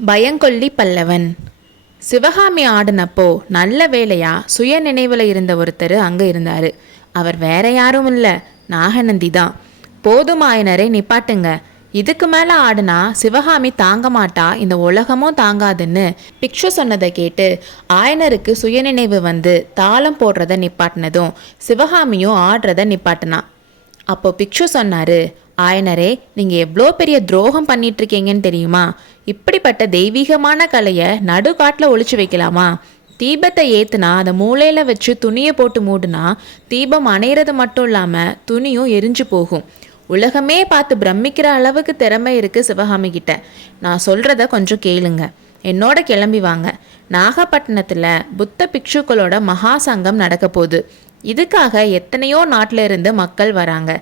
பயங்கொல்லி பல்லவன். சிவகாமி ஆடினப்போ நல்ல வேலையா சுய நினைவில் இருந்த ஒருத்தர் அங்கே இருந்தார். அவர் வேற யாரும் இல்லை, நாகநந்தி தான். போதும் ஆயனரை நிப்பாட்டுங்க, இதுக்கு மேலே ஆடுனா சிவகாமி தாங்க மாட்டா, இந்த உலகமும் தாங்காதுன்னு பிக்ஷு சொன்னதை கேட்டு ஆயனருக்கு சுயநினைவு வந்து தாளம் போடுறத நிப்பாட்டினதும் சிவகாமியும் ஆடுறத நிப்பாட்டினா. அப்போ பிக்ஷு சொன்னாரு, ஆயனரே, நீங்கள் எவ்வளோ பெரிய துரோகம் பண்ணிட்டு இருக்கீங்கன்னு தெரியுமா? இப்படிப்பட்ட தெய்வீகமான கலையை நடுக்காட்டில் ஒழிச்சு வைக்கலாமா? தீபத்தை ஏற்றுனா அதை மூளையில் வச்சு துணியை போட்டு மூடுனா தீபம் அணையிறது மட்டும் இல்லாமல் துணியும் எரிஞ்சு போகும். உலகமே பார்த்து பிரமிக்கிற அளவுக்கு திறமை இருக்குது சிவகாமி கிட்ட. நான் சொல்கிறத கொஞ்சம் கேளுங்க, என்னோட கிளம்பி வாங்க. நாகப்பட்டினத்தில் புத்த பிக்ஷுக்களோட மகா சங்கம் நடக்க போகுது. இதுக்காக எத்தனையோ நாட்டில இருந்து மக்கள் வராங்க.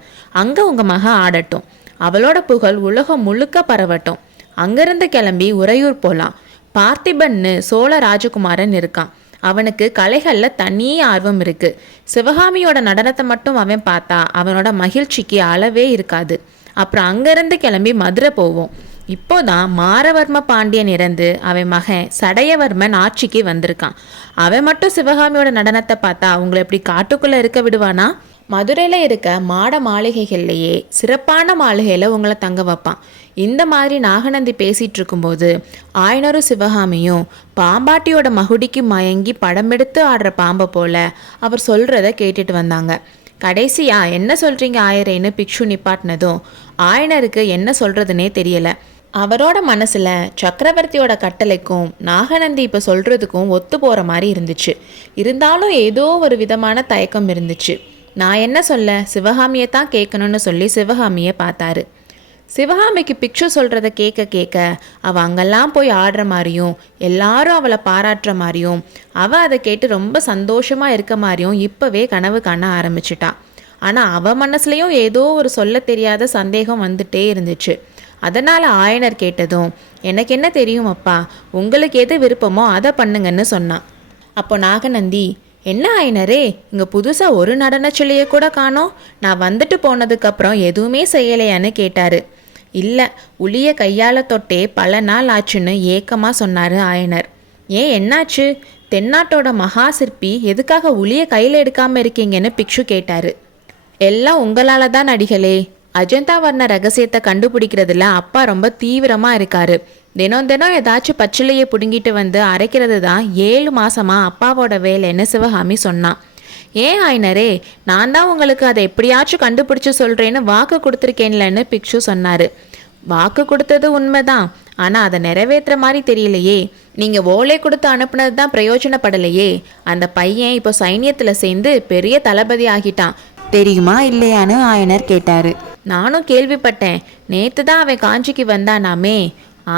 அங்கே உங்கள் மக ஆடட்டும், அவளோட புகழ் உலகம் முழுக்க பரவட்டும். அங்கேருந்து கிளம்பி உறையூர் போகலாம். பார்த்திபன்னு சோழ ராஜகுமாரன் இருக்கான், அவனுக்கு கலைகளில் தனி ஆர்வம் இருக்குது. சிவகாமியோட நடனத்தை மட்டும் அவன் பார்த்தா அவனோட மகிழ்ச்சிக்கு அளவே இருக்காது. அப்புறம் அங்கேருந்து கிளம்பி மதுரை போவோம். இப்போதான் மாரவர்ம பாண்டியன் இறந்து அவன் மகன் சடையவர்மன் ஆட்சிக்கு வந்திருக்கான். அவன் மட்டும் சிவகாமியோட நடனத்தை பார்த்தா அவங்கள எப்படி காட்டுக்குள்ளே இருக்க விடுவானா? மதுரையில் இருக்க மாட மாளிகைகள்லையே சிறப்பான மாளிகையில் உங்களை தங்க வைப்பான். இந்த மாதிரி நாகநந்தி பேசிகிட்டு இருக்கும்போது ஆயனரும் சிவகாமியும் பாம்பாட்டியோட மகுடிக்கு மயங்கி படம் எடுத்து ஆடுற பாம்பை போல அவர் சொல்கிறத கேட்டுட்டு வந்தாங்க. கடைசியா என்ன சொல்கிறீங்க ஆயரேன்னு பிக்ஷு நிப்பாட்டினதும் ஆயனருக்கு என்ன சொல்கிறதுனே தெரியலை. அவரோட மனசில் சக்கரவர்த்தியோட கட்டளைக்கும் நாகநந்தி இப்போ சொல்கிறதுக்கும் ஒத்து போகிற மாதிரி இருந்துச்சு. இருந்தாலும் ஏதோ ஒரு விதமான தயக்கம் இருந்துச்சு. நான் என்ன சொல்ல, சிவகாமியை தான் கேட்கணும்னு சொல்லி சிவகாமியை பார்த்தாரு. சிவகாமிக்கு பிக்ஷு சொல்கிறத கேட்க கேட்க அவள் அங்கெல்லாம் போய் ஆடுற மாதிரியும் எல்லாரும் அவளை பாராட்டுற மாதிரியும் அவள் அதை கேட்டு ரொம்ப சந்தோஷமாக இருக்க மாதிரியும் இப்போவே கனவு காண ஆரம்பிச்சிட்டா. ஆனால் அவள் மனசுலையும் ஏதோ ஒரு சொல்ல தெரியாத சந்தேகம் வந்துட்டே இருந்துச்சு. அதனால் ஆயனர் கேட்டதும், எனக்கு என்ன தெரியும் அப்பா, உங்களுக்கு எது விருப்பமோ அதை பண்ணுங்கன்னு சொன்னான். அப்போ நாகநந்தி, என்ன ஆயனரே, இங்கே புதுசாக ஒரு நடனச்சிலையை கூட காணோம், நான் வந்துட்டு போனதுக்கப்புறம் எதுவுமே செய்யலையான்னு கேட்டார். இல்லை, உளிய கையால் தொட்டே பல நாள் ஆச்சுன்னு ஏக்கமாக சொன்னார் ஆயனர். ஏன், என்னாச்சு? தென்னாட்டோட மகா சிற்பி எதுக்காக உளிய கையில் எடுக்காமல் இருக்கீங்கன்னு பிக்ஷு கேட்டார். எல்லாம் உங்களால் தான் நடிகளே. அஜந்தா வர்ண ரகசியத்தை கண்டுபிடிக்கிறதுல அப்பா ரொம்ப தீவிரமாக இருக்காரு. தினம் தினம் ஏதாச்சும் பச்சிலையை பிடுங்கிட்டு வந்து அரைக்கிறது தான் 7 மாசமா அப்பாவோட வேலைன்னு சிவகாமி சொன்னான். ஏன் ஆயனரே, நான் தான் உங்களுக்கு அதை எப்படியாச்சும் கண்டுபிடிச்சு சொல்கிறேன்னு வாக்கு கொடுத்துருக்கேன்லன்னு பிக்ஷு சொன்னார். வாக்கு கொடுத்தது உண்மைதான், ஆனால் அதை நிறைவேற்றுற மாதிரி தெரியலையே. நீங்கள் ஓலை கொடுத்து அனுப்புனது தான் பிரயோஜனப்படலையே. அந்த பையன் இப்போ சைன்யத்தில் சேர்ந்து பெரிய தளபதி ஆகிட்டான், தெரியுமா இல்லையான்னு ஆயனர் கேட்டார். நானும் கேள்விப்பட்டேன், நேற்று தான் அவன் காஞ்சிக்கு வந்தானாமே.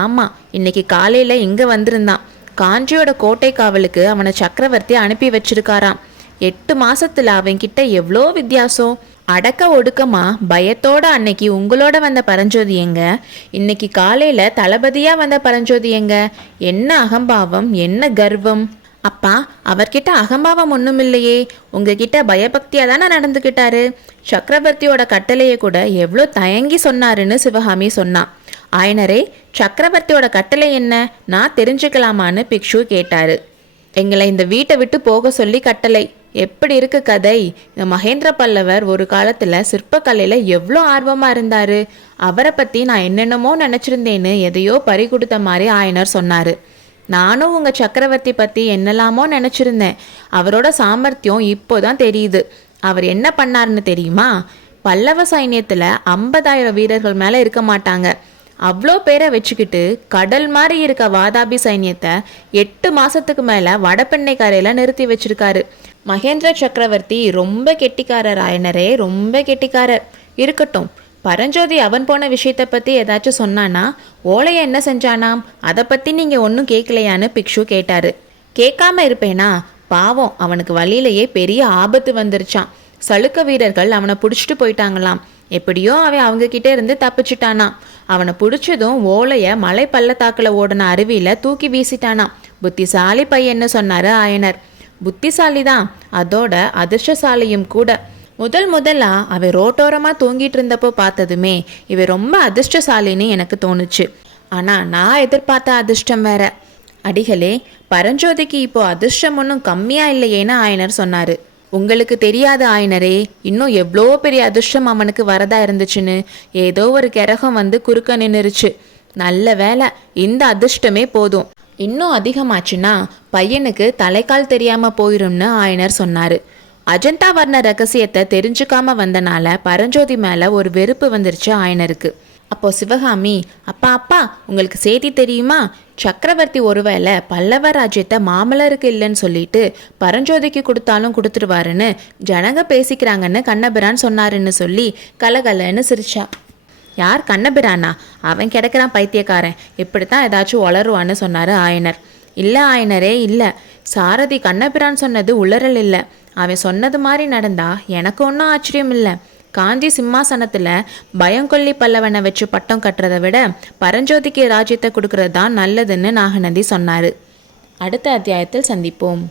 ஆமாம், இன்னைக்கு காலையில் இங்கே வந்திருந்தான். காஞ்சியோட கோட்டை காவலுக்கு அவனை சக்கரவர்த்தி அனுப்பி வச்சிருக்காராம். 8 மாசத்துல அவன்கிட்ட எவ்வளோ வித்தியாசம். அடக்க ஒடுக்கமா பயத்தோட அன்னைக்கு உங்களோட வந்த பரஞ்சோதி எங்க, இன்னைக்கு காலையில் தளபதியாக வந்த பரஞ்சோதி எங்க? என்ன அகம்பாவம், என்ன கர்வம்! அப்பா, அவர்கிட்ட அகம்பாவம் ஒன்றும் இல்லையே, உங்ககிட்ட பயபக்தியாக தானே நடந்துக்கிட்டாரு. சக்கரவர்த்தியோட கட்டளையை கூட எவ்வளோ தயங்கி சொன்னாருன்னு சிவகாமி சொன்னான். ஆயனரே, சக்கரவர்த்தியோட கட்டளை என்ன, நான் தெரிஞ்சுக்கலாமான்னு பிக்ஷு கேட்டாரு. எங்களை இந்த வீட்டை விட்டு போக சொல்லி கட்டளை. எப்படி இருக்கு கதை? இந்த மகேந்திர பல்லவர் ஒரு காலத்தில் சிற்பக்கலையில் எவ்வளோ ஆர்வமாக இருந்தார். அவரை பற்றி நான் என்னென்னமோ நினச்சிருந்தேன்னு எதையோ பறி கொடுத்த மாதிரி ஆயனர் சொன்னார். நானும் உங்கள் சக்கரவர்த்தி பற்றி என்னெல்லாமோ நினச்சிருந்தேன். அவரோட சாமர்த்தியம் இப்போ தான் தெரியுது. அவர் என்ன பண்ணாருன்னு தெரியுமா? பல்லவ சைன்யத்தில் 50,000 வீரர்கள் மேலே இருக்க மாட்டாங்க. அவ்வளோ பேரை வச்சுக்கிட்டு கடல் மாதிரி இருக்க வாதாபி சைன்யத்தை 8 மாதத்துக்கு மேலே வடபெண்ணை கரையில் நிறுத்தி வச்சிருக்காரு. மகேந்திர சக்கரவர்த்தி ரொம்ப கெட்டிக்காரர் ஆயனரே, ரொம்ப கெட்டிக்காரர். இருக்கட்டும், பரஞ்சோதி அவன் போன விஷயத்தை பற்றி ஏதாச்சும் சொன்னானா? ஓலையை என்ன செஞ்சானாம், அதை பற்றி நீங்கள் ஒன்றும் கேட்கலையான்னு பிக்ஷு கேட்டார். கேட்காம இருப்பேனா? பாவம், அவனுக்கு வழியிலேயே பெரிய ஆபத்து வந்துருச்சான். சளுக்க வீரர்கள் அவனை பிடிச்சிட்டு போயிட்டாங்களாம். எப்படியோ அவன் அவங்கக்கிட்ட இருந்து தப்பிச்சுட்டானா. அவனை பிடிச்சதும் ஓலையை மலை பள்ளத்தாக்கில் ஓடின அருவியில் தூக்கி வீசிட்டானா. புத்திசாலி பையன்னு சொன்னார் ஆயனர். புத்திசாலி தான், அதோட அதிர்ஷ்டசாலியும் கூட. முதலா அவன் ரோட்டோரமாக தூங்கிட்டு இருந்தப்போ பார்த்ததுமே இவன் ரொம்ப அதிர்ஷ்டசாலின்னு எனக்கு தோணுச்சு. ஆனால் நான் எதிர்பார்த்த அதிர்ஷ்டம் வேற. அடிகளே, பரஞ்சோதிக்கு இப்போ அதிர்ஷ்டம் ஒன்றும் கம்மியாக இல்லையேன்னு ஆயனர் சொன்னார். உங்களுக்கு தெரியாத ஆயனரே, இன்னும் எவ்வளோ பெரிய அதிர்ஷ்டம் அவனுக்கு வரதா இருந்துச்சுன்னு. ஏதோ ஒரு கிரகம் வந்து குறுக்க நின்றுருச்சு. நல்ல வேலை, இந்த அதிர்ஷ்டமே போதும். இன்னும் அதிகமாச்சுன்னா பையனுக்கு தலைக்கால் தெரியாமல் போயிரும்னு ஆயனர் சொன்னார். அஜந்தா வர்ண ரகசியத்தை தெரிஞ்சுக்காம வந்தனால பரஞ்சோதி மேலே ஒரு வெறுப்பு வந்துருச்சு ஆயனருக்கு. அப்போ சிவகாமி, அப்பா அப்பா, உங்களுக்கு செய்தி தெரியுமா? சக்கரவர்த்தி ஒருவேளை பல்லவ ராஜ்யத்தை மாமல்லருக்கு இல்லைன்னு சொல்லிட்டு பரஞ்சோதிக்கு கொடுத்தாலும் கொடுத்துருவாருன்னு ஜனங்க பேசிக்கிறாங்கன்னு கண்ணபிரான் சொன்னாருன்னு சொல்லி கலகலன்னு சிரிச்சா. யார் கண்ணபிரானா? அவன் கிடக்கிறான் பைத்தியக்காரன், இப்படித்தான் ஏதாச்சும் வளருவான்னு சொன்னார் ஆயனர். இல்லை ஆயனரே, இல்லை. சாரதி கண்ணபிரான் சொன்னது உளறல் இல்லை. அவன் சொன்னது மாதிரி நடந்தா எனக்கு ஒன்றும் ஆச்சரியம் இல்லை. காஞ்சி சிம்மாசனத்தில் பயங்கொல்லி பல்லவனை வச்சு பட்டம் கட்டுறதை விட பரஞ்சோதிக்கு ராஜ்யத்தை கொடுக்கறது தான் நல்லதுன்னு நாகநந்தி சொன்னார். அடுத்த அத்தியாயத்தில் சந்திப்போம்.